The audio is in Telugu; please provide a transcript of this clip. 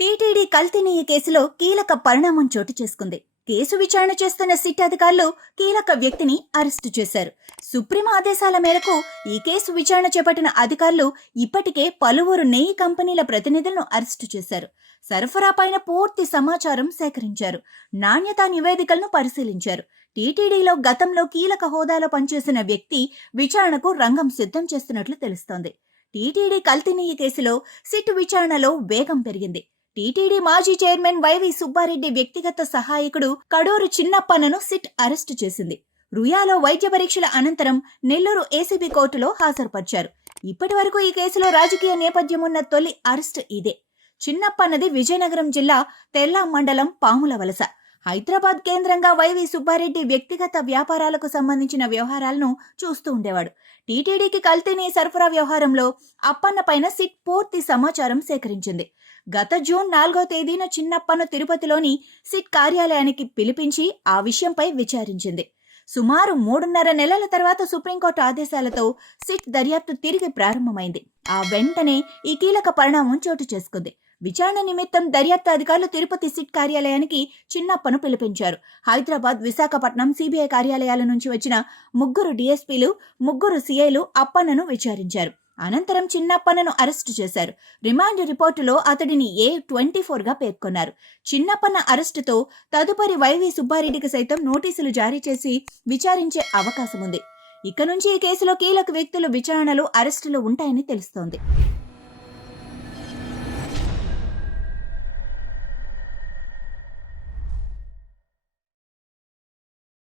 టీటీడీ కల్తీ కేసులో కీలక పరిణామం చోటు చేసుకుంది. కేసు విచారణ చేస్తున్న సిట్ అధికారులు కీలక వ్యక్తిని అరెస్టు చేశారు. సుప్రీం ఆదేశాల మేరకు ఈ కేసు విచారణ చేపట్టిన అధికారులు ఇప్పటికే పలువురు నెయ్యి కంపెనీల ప్రతినిధులను అరెస్టు చేశారు. సరఫరా పైన పూర్తి సమాచారం సేకరించారు. నాణ్యతా నివేదికలను పరిశీలించారు. టీటీడీలో గతంలో కీలక హోదాలో పనిచేసిన వ్యక్తి విచారణకు రంగం సిద్ధం చేస్తున్నట్లు తెలుస్తోంది. టీటీడీ కల్తీ కేసులో సిట్ విచారణలో వేగం పెరిగింది. టీటీడీ మాజీ చైర్మన్ వైవి సుబ్బారెడ్డి వ్యక్తిగత సహాయకుడు కడూరు చిన్నప్పన్నను సిట్ అరెస్టు చేసింది. రుయాలో వైద్య పరీక్షల అనంతరం నెల్లూరు ఏసీబీ కోర్టులో హాజరుపరిచారు. ఇప్పటి వరకు ఈ కేసులో రాజకీయ నేపథ్యం ఉన్న తొలి అరెస్టు ఇదే. చిన్నప్పన్నది విజయనగరం జిల్లా తెల్లా మండలం పాముల వలస. హైదరాబాద్ కేంద్రంగా వైవి సుబ్బారెడ్డి వ్యక్తిగత వ్యాపారాలకు సంబంధించిన వ్యవహారాలను చూస్తూ ఉండేవాడు. టీటీడీకి కల్తీ సరఫరా వ్యవహారంలో అప్పన్న పైన సిట్ పూర్తి సమాచారం సేకరించింది. గత జూన్ 4వ తేదీన చిన్నప్పను తిరుపతిలోని సిట్ కార్యాలయానికి పిలిపించి ఆ విషయంపై విచారించింది. సుమారు 3.5 నెలల తర్వాత సుప్రీంకోర్టు ఆదేశాలతో సిట్ దర్యాప్తు తిరిగి ప్రారంభమైంది. ఆ వెంటనే ఈ కీలక పరిణామం చోటు చేసుకుంది. విచారణ నిమిత్తం దర్యాప్తు అధికారులు తిరుపతి సిట్ కార్యాలయానికి చిన్నప్పను పిలిపించారు. హైదరాబాద్, విశాఖపట్నం సిబిఐ కార్యాలయాల నుంచి వచ్చిన 3 డీఎస్పీలు, 3 సిఐలు అప్పన్నను విచారించారు. అనంతరం చిన్నప్పన్నను అరెస్టు చేశారు. రిమాండ్ రిపోర్టులో అతడిని A24గా పేర్కొన్నారు. చిన్నప్పన్న అరెస్టుతో తదుపరి వైవి సుబ్బారెడ్డికి సైతం నోటీసులు జారీ చేసి విచారించే అవకాశం ఉంది. ఇక నుంచి ఈ కేసులో కీలక వ్యక్తుల విచారణలు, అరెస్టులు ఉంటాయని తెలుస్తోంది.